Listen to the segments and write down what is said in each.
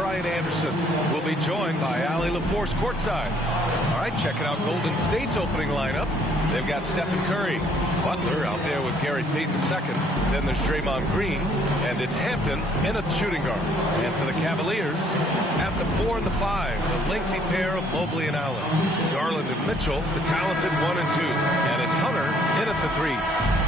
Brian Anderson. We'll be joined by Allie LaForce courtside. All right, checking out Golden State's opening lineup. They've got Stephen Curry, Butler out there with Gary Payton II. Then there's Draymond Green, and it's Hampton in a shooting guard. And for the Cavaliers, at the 4 and the 5, the lengthy pair of Mobley and Allen. Garland and Mitchell, the talented 1 and 2. And it's Hunter in at the 3.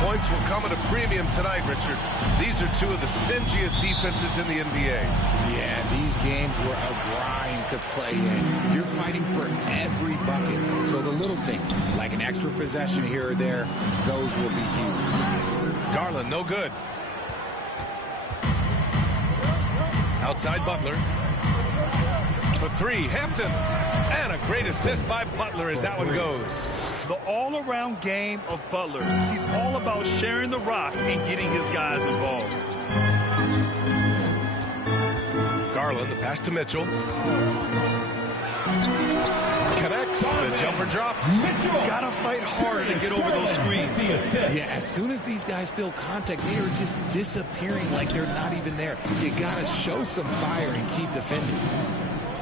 Points will come at a premium tonight, Richard. These are two of the stingiest defenses in the NBA. Yeah, these games were a grind to play in. You're fighting for every bucket. So the little things, like an extra possession here or there, those will be huge. Garland, no good. Outside Butler. For 3, Hampton. And a great assist by Butler as that one goes. The all-around game of Butler. He's all about sharing the rock and getting his guys involved. Garland, the pass to Mitchell. Connects. The jumper drops. Gotta fight harder to get over those screens. Yeah, as soon as these guys feel contact, they are just disappearing like they're not even there. You gotta show some fire and keep defending.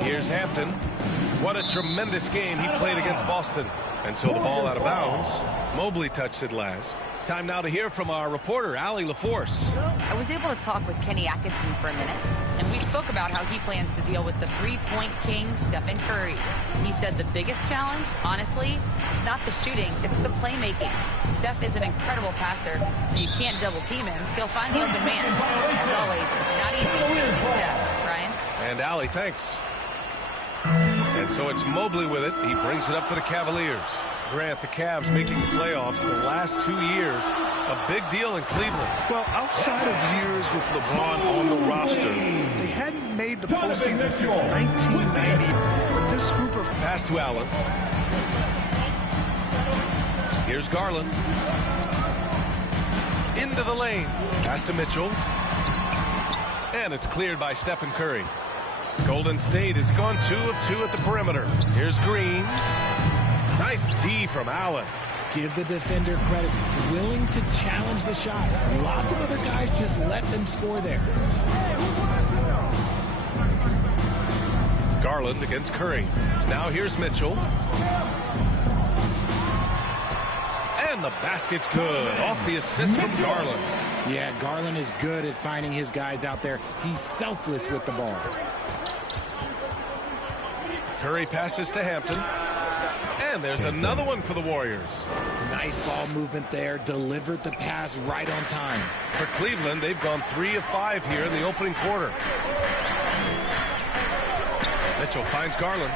Here's Hampton. What a tremendous game he played against Boston. And so the ball out of bounds. Mobley touched it last. Time now to hear from our reporter, Allie LaForce. I was able to talk with Kenny Atkinson for a minute, and we spoke about how he plans to deal with the three-point king, Stephen Curry. He said the biggest challenge, honestly, it's not the shooting, it's the playmaking. Steph is an incredible passer, so you can't double-team him. He'll find the open man. As always, it's not easy facing Steph. Brian? And Allie, thanks. And so it's Mobley with it. He brings it up for the Cavaliers. Grant, the Cavs making the playoffs the last 2 years. A big deal in Cleveland. Well, outside of years with LeBron on the roster, they hadn't made the postseason since 1990. But this group of... Pass to Allen. Here's Garland. Into the lane. Pass to Mitchell. And it's cleared by Stephen Curry. Golden State has gone 2 of 2 at the perimeter. Here's Green. Nice D from Allen. Give the defender credit. Willing to challenge the shot. Lots of other guys just let them score there. Garland against Curry. Now here's Mitchell. And the basket's good. Off the assist from Garland. Yeah, Garland is good at finding his guys out there. He's selfless with the ball. Curry passes to Hampton. And there's another one for the Warriors. Nice ball movement there. Delivered the pass right on time. For Cleveland, they've gone 3 of 5 here in the opening quarter. Mitchell finds Garland.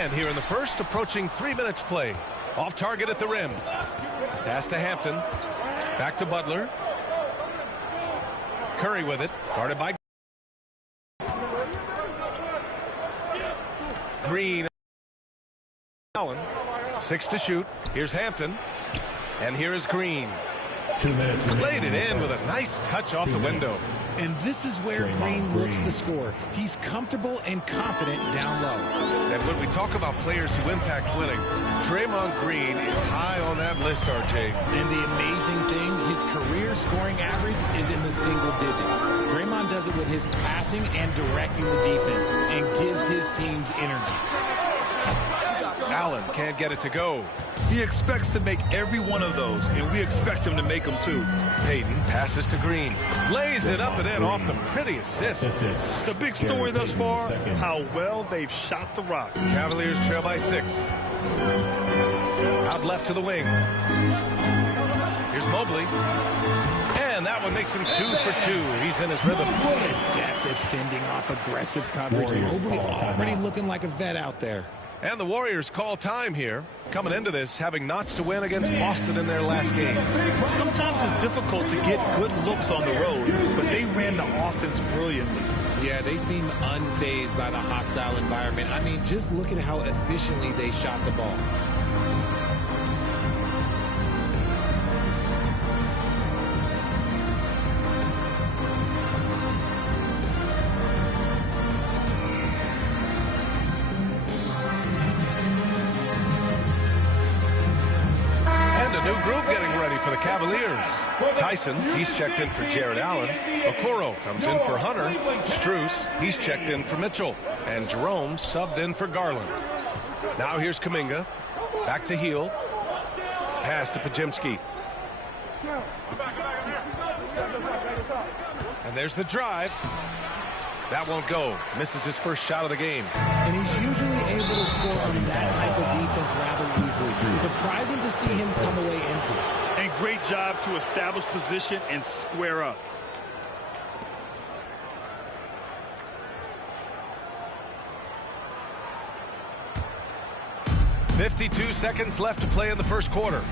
And here in the first, approaching 3 minutes play. Off target at the rim. Pass to Hampton. Back to Butler. Curry with it. Guarded by Green. Allen. 6 to shoot. Here's Hampton. And here is Green. 2 minutes. Played it in with a nice touch off the window. And this is where Green looks to score. He's comfortable and confident down low. And when we talk about players who impact winning, Draymond Green is high on that list, RJ. And the amazing thing, his career scoring average is in the single digits. Draymond does it with his passing and directing the defense and gives his teams energy. Allen can't get it to go. He expects to make every one of those, and we expect him to make them too. Payton passes to Green. Lays it up and in off the pretty assist. The big story thus far, how well they've shot the rock. Cavaliers trail by 6. Out left to the wing. Here's Mobley. And that one makes him 2 for 2. He's in his rhythm. What a depth of fending off aggressive coverage. Mobley already looking like a vet out there. And the Warriors call time here. Coming into this, having notched to win against Boston in their last game. Sometimes it's difficult to get good looks on the road, but they ran the offense brilliantly. Yeah, they seem unfazed by the hostile environment. I mean, just look at how efficiently they shot the ball. Cavaliers. Tyson, he's checked in for Jared Allen. Okoro comes in for Hunter. Strus, he's checked in for Mitchell. And Jerome subbed in for Garland. Now here's Kuminga. Back to Hield. Pass to Podziemski. And there's the drive. That won't go. Misses his first shot of the game. And he's usually able to score on that type of defense rather easily. Surprising to see him come away empty. And great job to establish position and square up. .52 seconds left to play in the first quarter.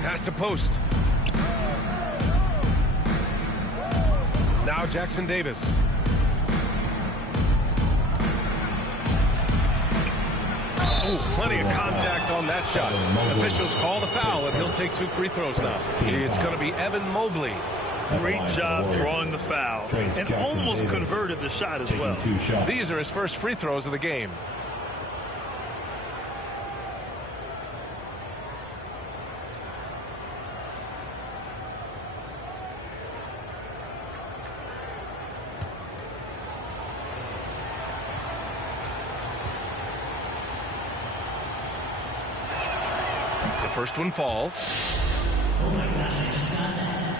Pass to Post. Now Jackson Davis. Oh, plenty of contact on that shot. Officials call the foul, and he'll take 2 free throws now. It's going to be Evan Mobley. Great job drawing the foul and almost converted the shot as well. These are his first free throws of the game. First one falls. Oh my gosh, I just got that.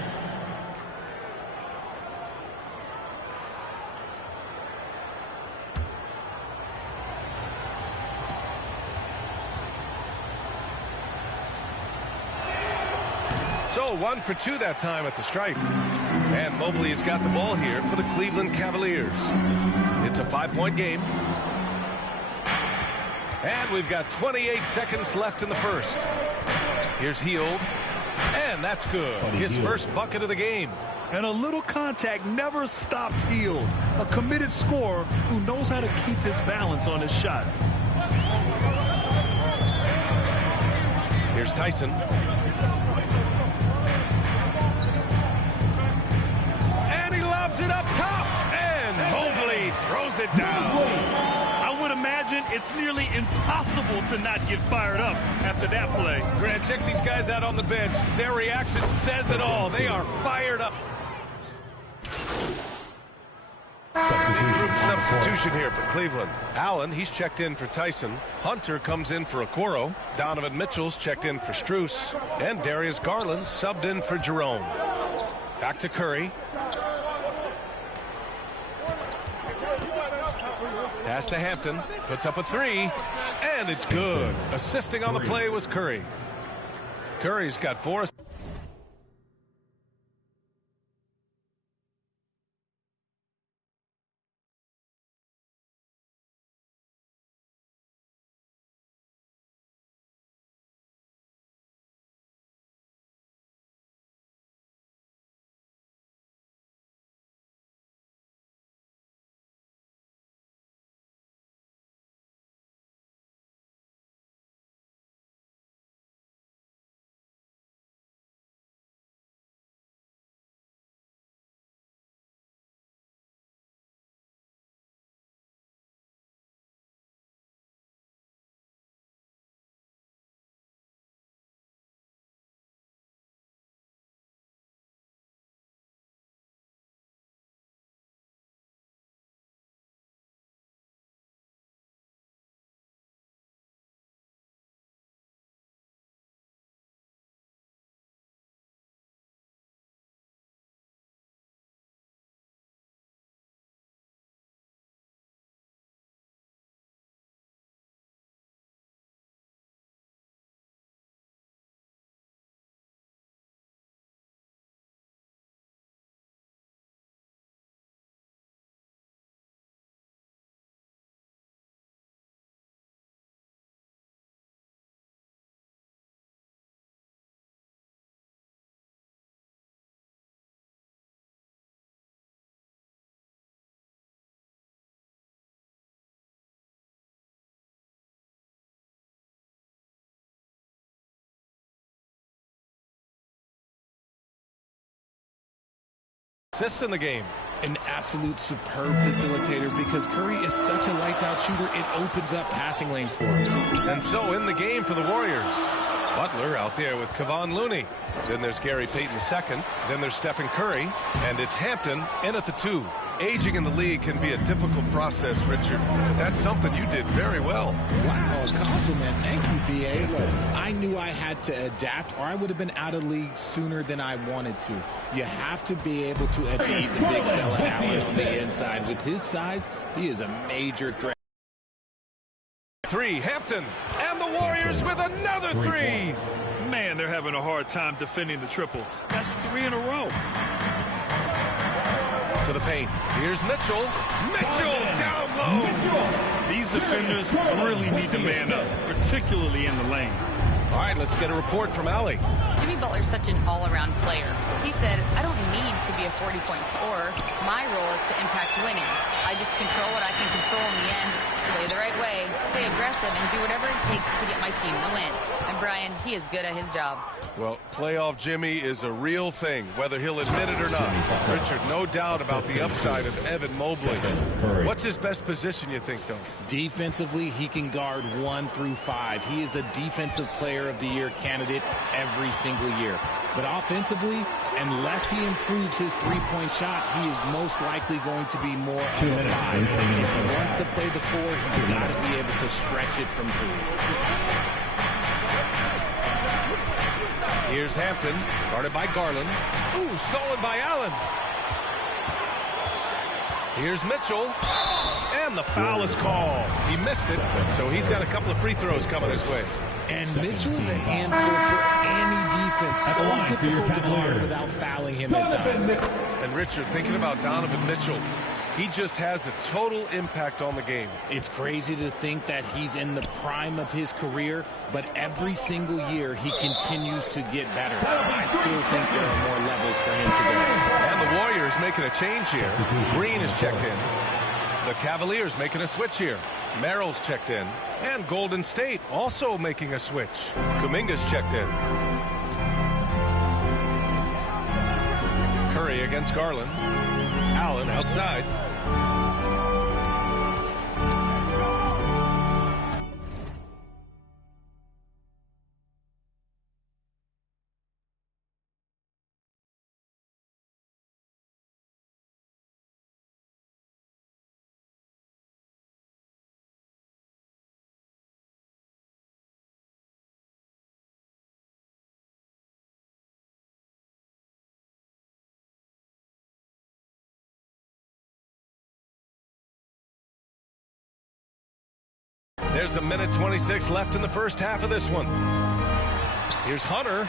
So 1 for 2 that time at the stripe. And Mobley has got the ball here for the Cleveland Cavaliers. It's a 5-point game. And we've got 28 seconds left in the first. Here's Hield. And that's good. His first bucket of the game. And a little contact never stopped Hield. A committed scorer who knows how to keep his balance on his shot. Here's Tyson. And he lobs it up top. And Mobley throws it down. Imagine it's nearly impossible to not get fired up after that play. Grant, check these guys out on the bench. Their reaction says it all. They are fired up. Substitution here for Cleveland. Allen, he's checked in for Tyson. Hunter comes in for Okoro. Donovan Mitchell's checked in for Strus. And Darius Garland subbed in for Jerome. Back to Curry. Pass to Hampton, puts up a 3, and it's good. Assisting on the play was Curry. Curry's got 4. Assists in the game. An absolute superb facilitator because Curry is such a lights-out shooter, it opens up passing lanes for him. And so in the game for the Warriors. Butler out there with Kevon Looney. Then there's Gary Payton II. Then there's Stephen Curry. And it's Hampton in at the 2. Aging in the league can be a difficult process, Richard, but that's something you did very well. Wow, a compliment. Thank you, B.A. Look, I knew I had to adapt or I would have been out of league sooner than I wanted to. You have to be able to defeat the big fella Allen on the inside. With his size, he is a major threat. 3, Hampton, and the Warriors with another 3. Man, they're having a hard time defending the triple. That's 3 in a row. To the paint. Here's Mitchell. Mitchell down low. These defenders really need to man up, particularly in the lane. All right, let's get a report from Allie. Jimmy Butler's such an all-around player. He said, I don't need to be a 40-point scorer. My role is to impact winning. I just control what I can control in the end, play the right way, stay aggressive, and do whatever it takes to get my team to win. And Brian, he is good at his job. Well, playoff Jimmy is a real thing, whether he'll admit it or not. Richard, no doubt about the upside of Evan Mobley. What's his best position, you think, though? Defensively, he can guard 1 through 5. He is a defensive player of the year candidate every single year. But offensively, unless he improves his three-point shot, he is most likely going to be more of a 5. If he wants to play the 4, he's got to be able to stretch it from 3. Here's Hampton, guarded by Garland. Ooh, stolen by Allen. Here's Mitchell, and the foul is called. He missed it, so he's got a couple of free throws coming his way. And Mitchell is a handful for any defense. So difficult to guard without fouling him at times. And Richard, thinking about Donovan Mitchell, he just has a total impact on the game. It's crazy to think that he's in the prime of his career, but every single year he continues to get better. I still think there are more levels for him to go. And the Warriors making a change here. Green is checked in. The Cavaliers making a switch here. Merrill's checked in. And Golden State also making a switch. Kuminga's checked in. Curry against Garland. Allen outside. There's 1:26 left in the first half of this one. Here's Hunter.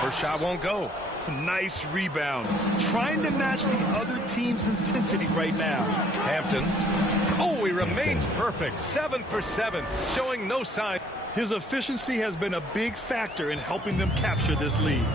First shot won't go. Nice rebound. Trying to match the other team's intensity right now. Hampton. Oh, he remains perfect. 7 for 7, showing no sign. His efficiency has been a big factor in helping them capture this lead.